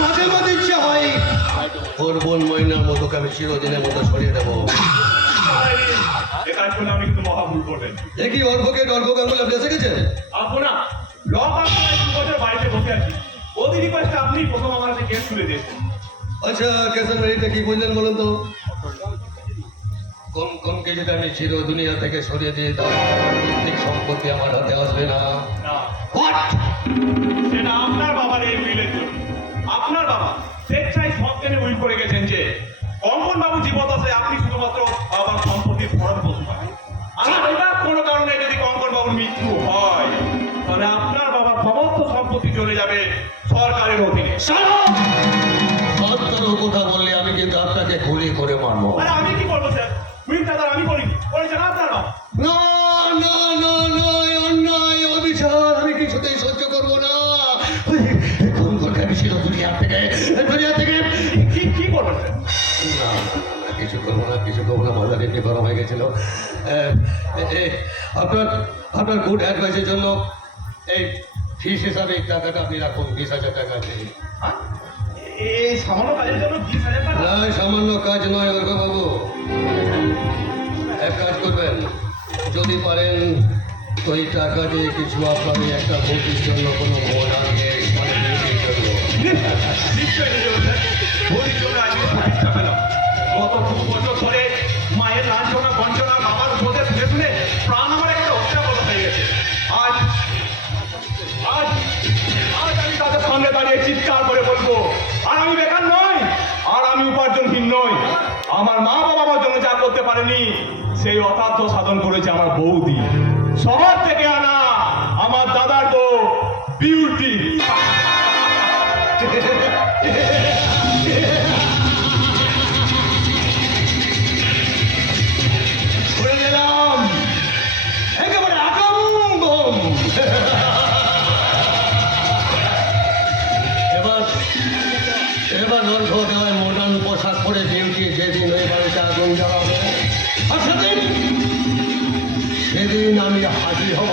মাঝে মাঝে ইচ্ছে হয় ওর বোন ময়নার মতোকে আমি চিরদিনের মতো সরিয়ে দেবো। আপনি কিন্তু মহা ভুল করবেন। দেখি অল্পকে অল্পকে আপনি এসে গেছেন। আপনার বাড়িতে বসে আছি, ওদের রিকোয়েস্টে আপনি প্রথম আমার কাছে কেস তুলে দিয়েছেন। আচ্ছা কেসের মেরিটটা কি বললেন বলুন তো? কোন কোন কেজিটা আমি চির দুনিয়া থেকে সরিয়ে দিয়ে দাও, ঠিক সম্পত্তি আমার হাতে আসবে না। সেটা আপনার বাবার এই উইলের জন্য। আপনার বাবা স্বেচ্ছায় সজ্ঞানে উইল করে গেছেন যে কঙ্কন বাবু জীবত আছে আপনি শুধুমাত্র বাবার সম্পত্তির ভরণ পোষণ পাবেন। আর কোনো কারণে যদি কঙ্কন বাবুর মৃত্যু হয় তাহলে আপনার বাবার সমস্ত সম্পত্তি চলে যাবে সরকারের অধীনে। সত্তর কথা বললে আমি কিন্তু আপনাকে গুলি করে মারবো। আরে আমি কি করবো স্যার? উইলটা তার আমি করি, করেছেন আপনার বাবা। না না না না, অন্যায় অবিচার আমি কিছুতেই সহ্য করবো না। কোন করতে আমি ছিল দুনিয়া থেকে কি করবেন স্যার? না কিছু করবো না, কিছু করবো না, মাথা এমনি গরম হয়ে গেছিল। আপনার আপনার গুড অ্যাডভাইসের জন্য এই ফিস হিসাবে এই টাকাটা আপনি রাখুন, 20,000 টাকা আছে। এই সামান্য কাজের জন্য 20,000 টাকা? না সামান্য কাজ নয় অর্ঘ বাবু, এক কাজ করবেন যদি পারেন ওই টাকা দিয়ে কিছু আপনার একটা ভোটের জন্য কোনো মহিলাকে নিশ্চয়ই ভোটের জন্য আমি প্রতিষ্ঠা পেলাম। গত 2 বছর ধরে মায়ের লাঞ্ছনা বঞ্চনা বাবার উপদেশ শুনে প্রাণ আমার একটা অত্যাগত হয়ে গেছে। আজ আজ আজ আমি তাদের সামনে দাঁড়িয়ে চিৎকার করে বলবো আর আমি বেকার নই, আর আমি উপার্জনহীন নই। আমার মা বাবা আমার জন্য যা করতে পারেনি সেই অসাধ্য সাধন করেছে আমার বৌদি, শহর থেকে আনা আমার দাদার বউ বিউটি। করে গেলাম একেবারে আকাম। এবার অর্ঘ দেওয়ায় মডার্ন পোশাক পরে বিউটি যেদিন ওই বাড়িতে আগুন জ্বালাবে আর সেদিন আমি হাজির হব